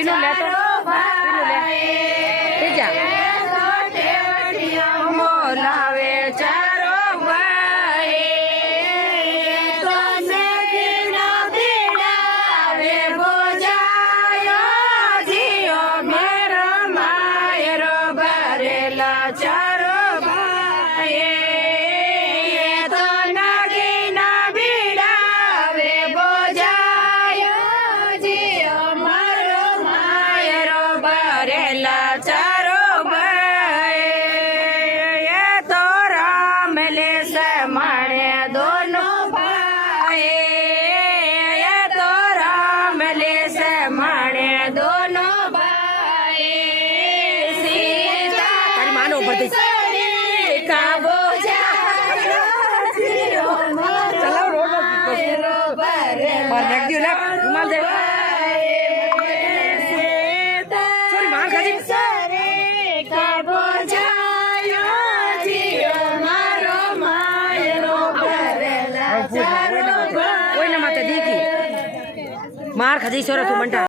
पीनू ले तो पीनू ले ठीक है बोलावे चारो भाई तो नगीना बिड़ावे बोजायो जियो मेरो मायरो भरेला चारो भाई तो नगीना बिड़ावे बोजायो जियो मारो मायरो भरेला चारो माणे दोनों भाई ये तो राम ले से माणे दोनों भाई सीता तारी मानो ऊपर का बोझा चलो रोड पर मार देख दियो ना रुमाल दे सॉरी मार खाजी का बोझा मार खाजी छोरा तू मंटा